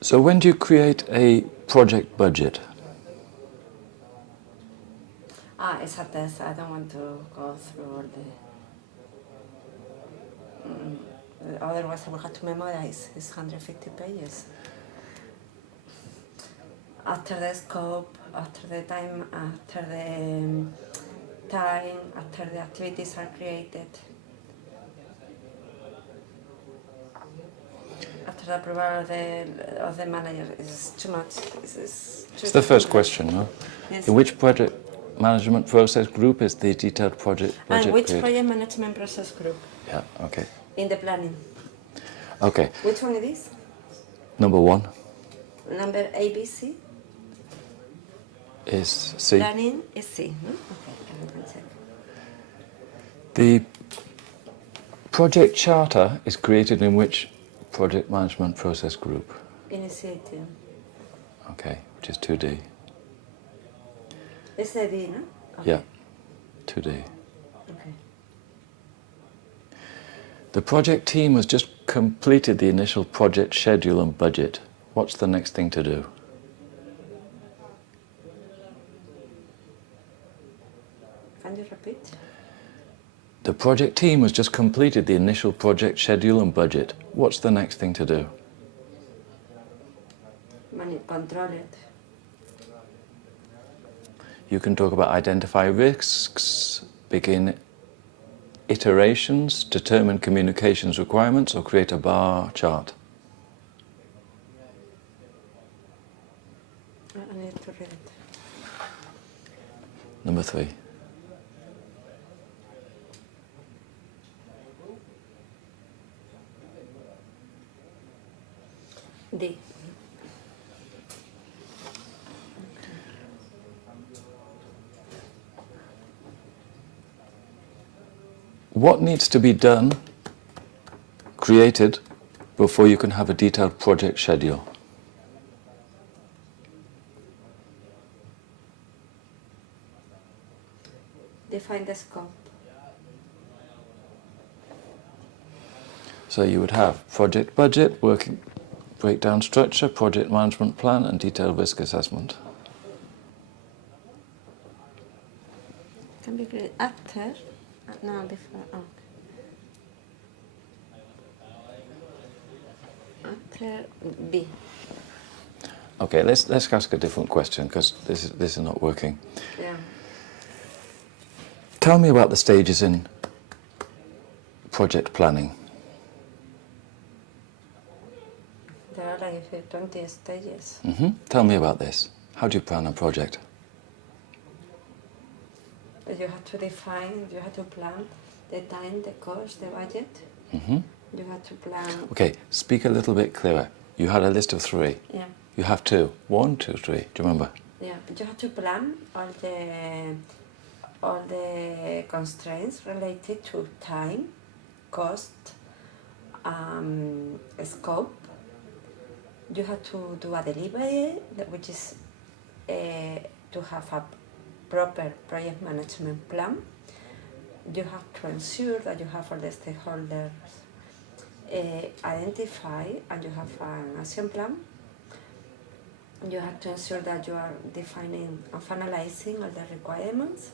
So when do you create a project budget? It's a test. I don't want to go through all the... otherwise I will have to memorize. It's 150 pages. After the scope, after the time, after the activities are created, after the approval of the manager, it's too much. It's the first question, no? Yes. In which project management process group is the detailed project budget And which created? project management process group? Yeah, okay. In the planning. Okay, Which one it is? number 1 Number ABC? is C. Planning is C, no? Okay, I can check. The project charter is created in which project management process group? Initiative. Okay, which is 2D. It's a D, no? Okay. Yeah, 2D. Okay. The project team has just completed the initial project schedule and budget. What's the next thing to do? Can you repeat? The project team has just completed the initial project schedule and budget. What's the next thing to do? Control it. You can talk about identify risks, begin iterations, determine communications requirements, or create a bar chart. I need to read it. Number 3. D. What needs to be done, created, before you can have a detailed project schedule? Define the scope. So you would have project budget, working breakdown structure, project management plan, and detailed risk assessment. Can be created after, no, before, okay. After B. Okay, let's ask a different question because this is not working. Yeah. Tell me about the stages in project planning. There are like 20 stages. Tell me about this. How do you plan a project? But you have to define, you have to plan the time, the cost, the budget. You have to plan. Okay, speak a little bit clearer. You had a list of 3. Yeah. You have 2. 1, 2, 3. Do you remember? Yeah, you have to plan all the constraints related to time, cost, scope. You have to do a delivery, which is to have a proper project management plan. You have to ensure that you have all the stakeholders identified and you have an action plan. You have to ensure that you are defining and finalizing all the requirements.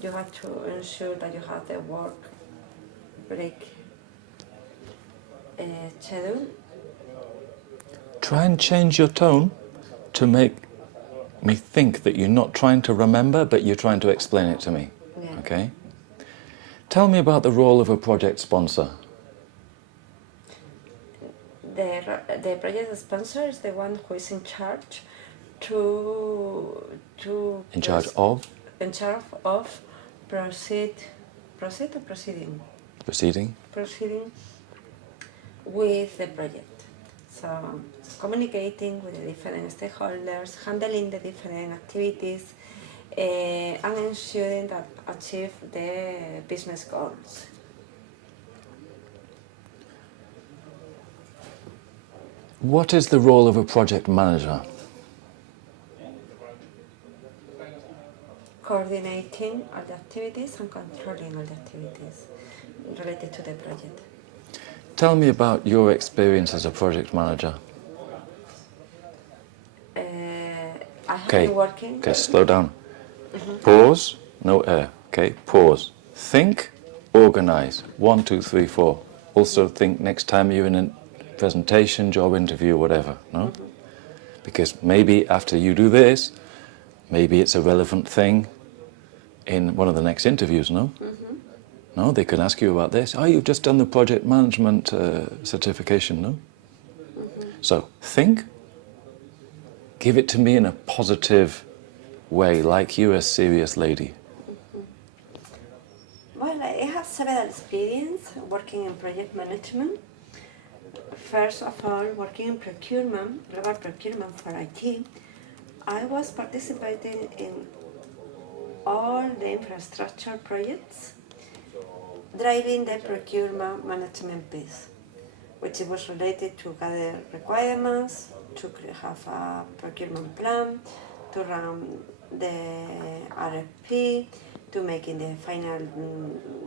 You have to ensure that you have the work break schedule. Try and change your tone to make me think that you're not trying to remember, but you're trying to explain it to me. Yeah. Okay? Tell me about the role of a project sponsor. The project sponsor is the one who is in charge to In charge of? In charge of proceeding with the project. So communicating with the different stakeholders, handling the different activities, and ensuring that achieve the business goals. What is the role of a project manager? Coordinating all the activities and controlling all the activities related to the project. Tell me about your experience as a project manager. I have Okay. been working. Okay, slow down. Pause, no air. Okay, pause. Think, organize. 1, 2, 3, 4. Also think next time you're in a presentation, job interview, whatever, no? Because maybe after you do this, maybe it's a relevant thing in one of the next interviews, no? No, they can ask you about this. Oh, you've just done the project management certification, no? So, think. Give it to me in a positive way, like you're a serious lady. Well, I have several experience working in project management. First of all, working in procurement, global procurement for IT, I was participating in all the infrastructure projects, driving the procurement management piece, which was related to gather requirements, to have a procurement plan, to run the RFP, to making the final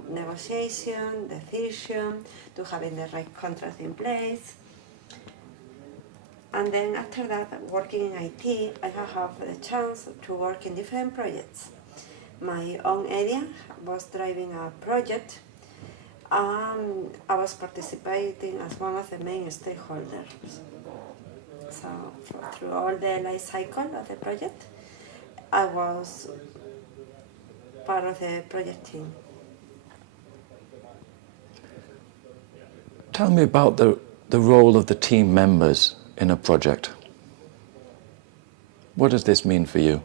negotiation, decision, to having the right contract in place. And then after that, working in IT, I have the chance to work in different projects. My own area was driving a project. I was participating as one of the main stakeholders. So through all the life cycle of the project, I was part of the project team. Tell me about the role of the team members in a project. What does this mean for you?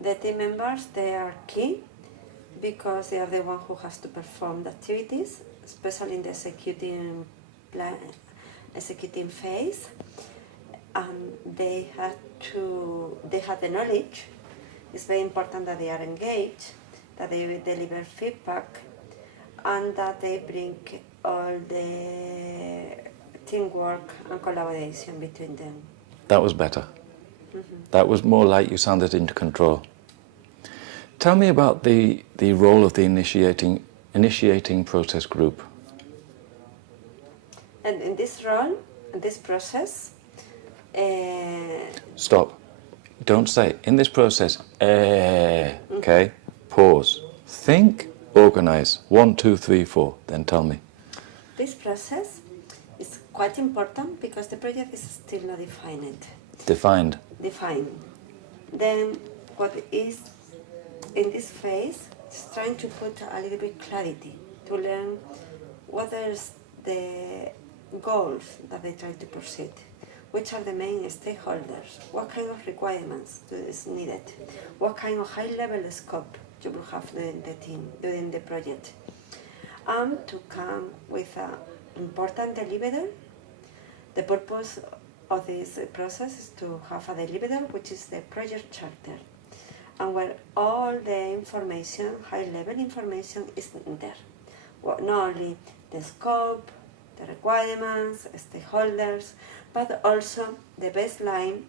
The team members, they are key because they are the one who has to perform the activities, especially in the executing phase. They have the knowledge. It's very important that they are engaged, that they deliver feedback, and that they bring all the teamwork and collaboration between them. That was better. That was more like you sounded into control. Tell me about the role of the initiating process group. And in this role, in this process, Stop. Don't say, in this process, okay? Pause. Think, organize. 1, 2, 3, 4. Then tell me. this process is quite important because the project is still not defined. Defined. Then what is in this phase is trying to put a little bit clarity, to learn what is the goals that they try to proceed, which are the main stakeholders, what kind of requirements is needed, what kind of high-level scope you will have during the team, during the project, and to come with an important deliverable. The purpose of this process is to have a deliverable, which is the project charter, and where all the information, high-level information, is there. Well, not only the scope, the requirements, stakeholders, but also the baseline,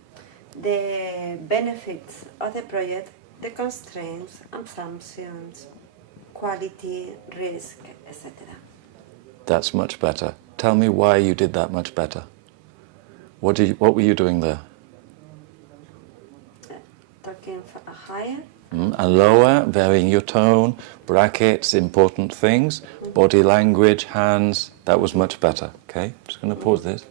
the benefits of the project, the constraints, assumptions, quality, risk, etc. That's much better. Tell me why you did that much better. What were you doing there? Talking for a higher. And lower, varying your tone, brackets, important things, body language, hands. That was much better. Okay, I'm just going to pause this.